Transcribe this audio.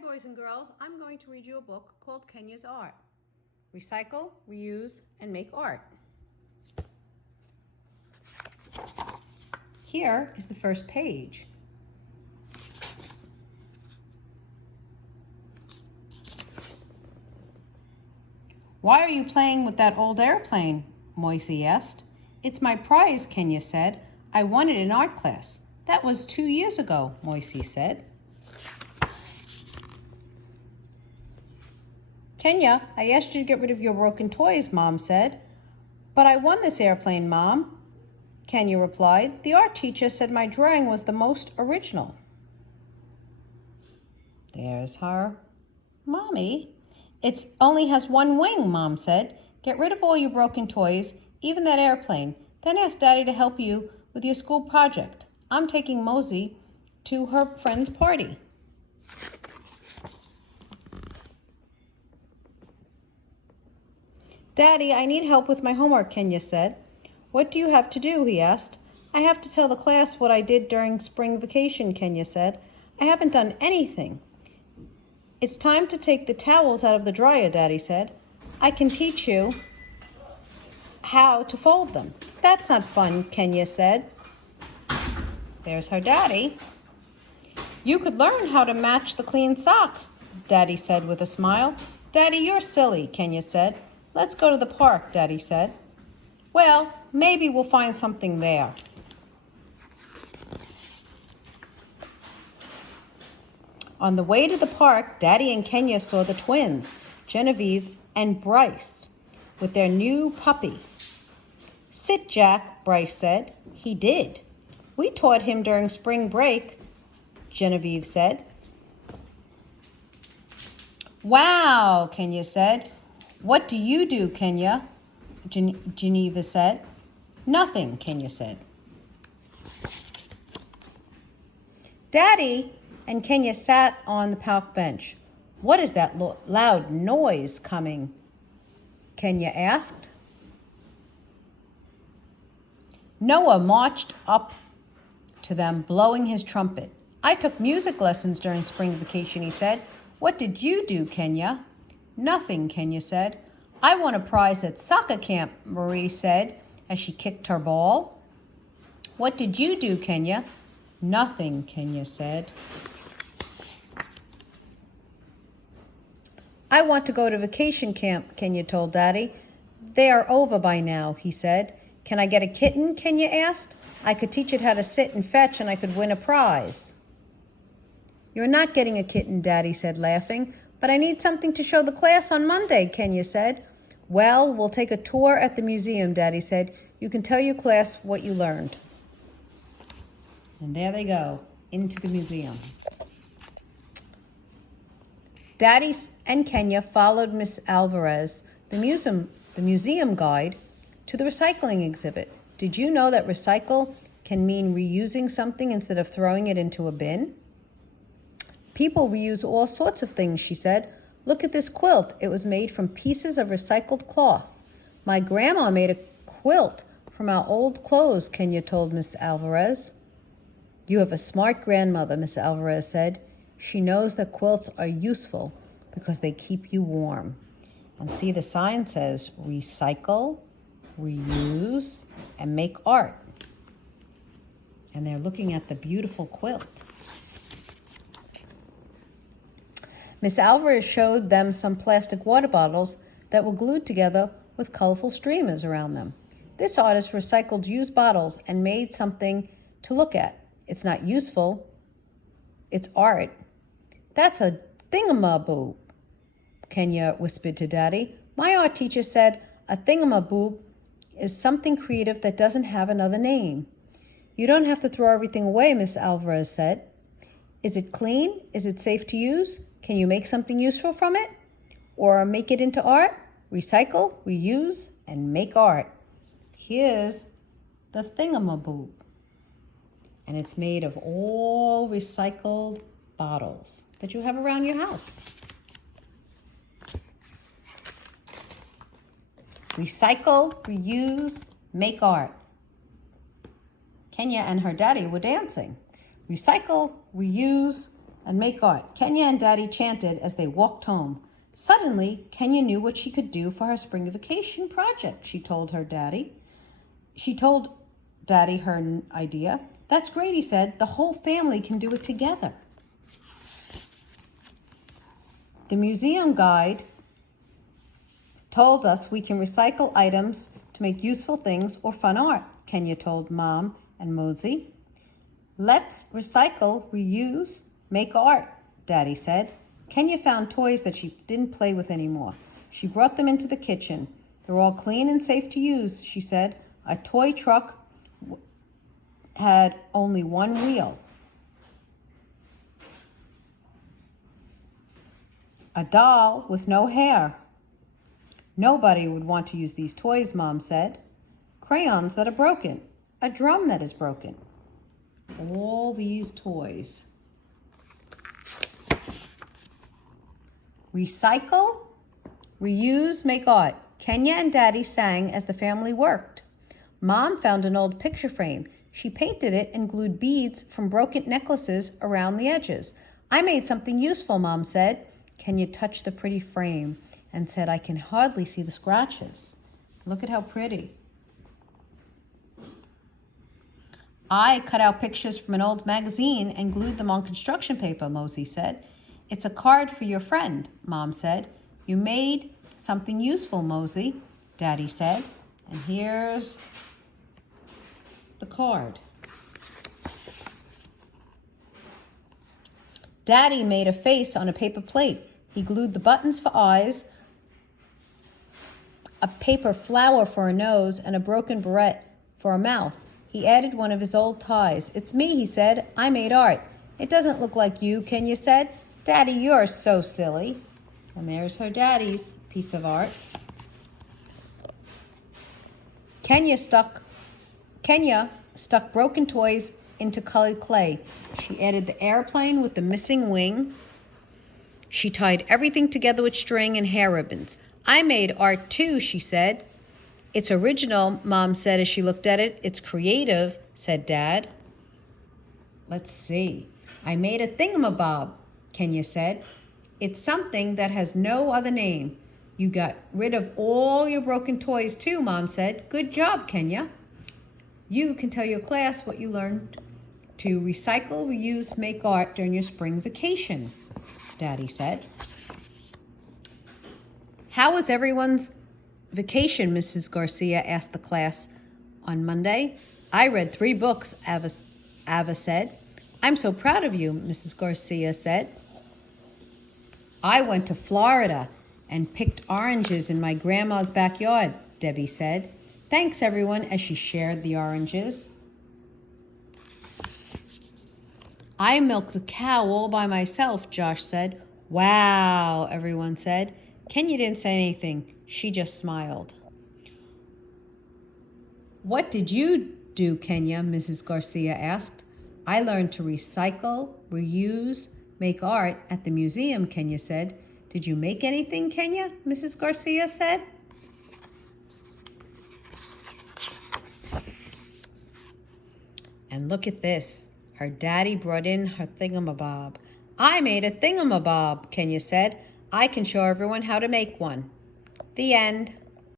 boys and girls, I'm going to read you a book called Kenya's Art. Recycle, reuse, and make art. Here is the first page. Why are you playing with that old airplane? Moisey asked. It's my prize, Kenya said. I won it in art class. That was 2 years ago, Moisey said. Kenya, I asked you to get rid of your broken toys, Mom said. But I won this airplane, Mom, Kenya replied. The art teacher said my drawing was the most original. There's her mommy. It only has one wing, Mom said. Get rid of all your broken toys, even that airplane. Then ask Daddy to help you with your school project. I'm taking Mosey to her friend's party. Daddy, I need help with my homework, Kenya said. What do you have to do? He asked. I have to tell the class what I did during spring vacation, Kenya said. I haven't done anything. It's time to take the towels out of the dryer, Daddy said. I can teach you how to fold them. That's not fun, Kenya said. There's her daddy. You could learn how to match the clean socks, Daddy said with a smile. Daddy, you're silly, Kenya said. Let's go to the park, Daddy said. Well, maybe we'll find something there. On the way to the park, Daddy and Kenya saw the twins, Genevieve and Bryce, with their new puppy. Sit, Jack, Bryce said. He did. We taught him during spring break, Genevieve said. Wow, Kenya said. What do you do, Kenya? Geneva said. Nothing, Kenya said. Daddy and Kenya sat on the park bench. What is that loud noise coming? Kenya asked. Noah marched up to them, blowing his trumpet. I took music lessons during spring vacation, he said. What did you do, Kenya? Nothing, Kenya said. I won a prize at soccer camp, Marie said as she kicked her ball. What did you do, Kenya? Nothing, Kenya said. I want to go to vacation camp, Kenya told Daddy. They are over by now, he said. Can I get a kitten, Kenya asked. I could teach it how to sit and fetch and I could win a prize. You're not getting a kitten, Daddy said, laughing. But I need something to show the class on Monday, Kenya said. Well, we'll take a tour at the museum, Daddy said. You can tell your class what you learned. And there they go, into the museum. Daddy and Kenya followed Miss Alvarez, the museum guide, to the recycling exhibit. Did you know that recycle can mean reusing something instead of throwing it into a bin? People reuse all sorts of things, she said. Look at this quilt. It was made from pieces of recycled cloth. My grandma made a quilt from our old clothes, Kenya told Miss Alvarez. You have a smart grandmother, Miss Alvarez said. She knows that quilts are useful because they keep you warm. And see, the sign says recycle, reuse, and make art. And they're looking at the beautiful quilt. Miss Alvarez showed them some plastic water bottles that were glued together with colorful streamers around them. This artist recycled used bottles and made something to look at. It's not useful, it's art. That's a thingamaboob, Kenya whispered to Daddy. My art teacher said a thingamaboob is something creative that doesn't have another name. You don't have to throw everything away, Miss Alvarez said. Is it clean? Is it safe to use? Can you make something useful from it? Or make it into art? Recycle, reuse, and make art. Here's the thingamaboob. And it's made of all recycled bottles that you have around your house. Recycle, reuse, make art. Kenya and her daddy were dancing. Recycle, reuse, and make art, Kenya and Daddy chanted as they walked home. Suddenly, Kenya knew what she could do for her spring vacation project, she told Daddy. She told Daddy her idea. That's great, he said. The whole family can do it together. The museum guide told us we can recycle items to make useful things or fun art, Kenya told Mom and Mosey. Let's recycle, reuse, make art, Daddy said. Kenya found toys that she didn't play with anymore. She brought them into the kitchen. They're all clean and safe to use, she said. A toy truck had only one wheel. A doll with no hair. Nobody would want to use these toys, Mom said. Crayons that are broken. A drum that is broken. All these toys. Recycle, reuse, make art. Kenya and Daddy sang as the family worked. Mom found an old picture frame. She painted it and glued beads from broken necklaces around the edges. I made something useful, Mom said. Kenya touched the pretty frame and said, I can hardly see the scratches. Look at how pretty. I cut out pictures from an old magazine and glued them on construction paper, Mosey said. It's a card for your friend, Mom said. You made something useful, Mosey, Daddy said. And here's the card. Daddy made a face on a paper plate. He glued the buttons for eyes, a paper flower for a nose, and a broken barrette for a mouth. He added one of his old ties. It's me, he said. I made art. It doesn't look like you, Kenya said. Daddy, you're so silly. And there's her daddy's piece of art. Kenya stuck broken toys into colored clay. She added the airplane with the missing wing. She tied everything together with string and hair ribbons. I made art too, she said. It's original, Mom said as she looked at it. It's creative, said Dad. Let's see. I made a thingamabob, Kenya said. It's something that has no other name. You got rid of all your broken toys too, Mom said. Good job, Kenya. You can tell your class what you learned to recycle, reuse, make art during your spring vacation, Daddy said. How was everyone's vacation, Mrs. Garcia asked the class on Monday. I read 3 books, Ava said. I'm so proud of you, Mrs. Garcia said. I went to Florida and picked oranges in my grandma's backyard, Debbie said. Thanks, everyone, as she shared the oranges. I milked a cow all by myself, Josh said. Wow, everyone said. Kenya didn't say anything. She just smiled. What did you do, Kenya? Mrs. Garcia asked. I learned to recycle, reuse, make art at the museum, Kenya said. Did you make anything, Kenya? Mrs. Garcia said. And look at this. Her daddy brought in her thingamabob. I made a thingamabob, Kenya said. I can show everyone how to make one. The end.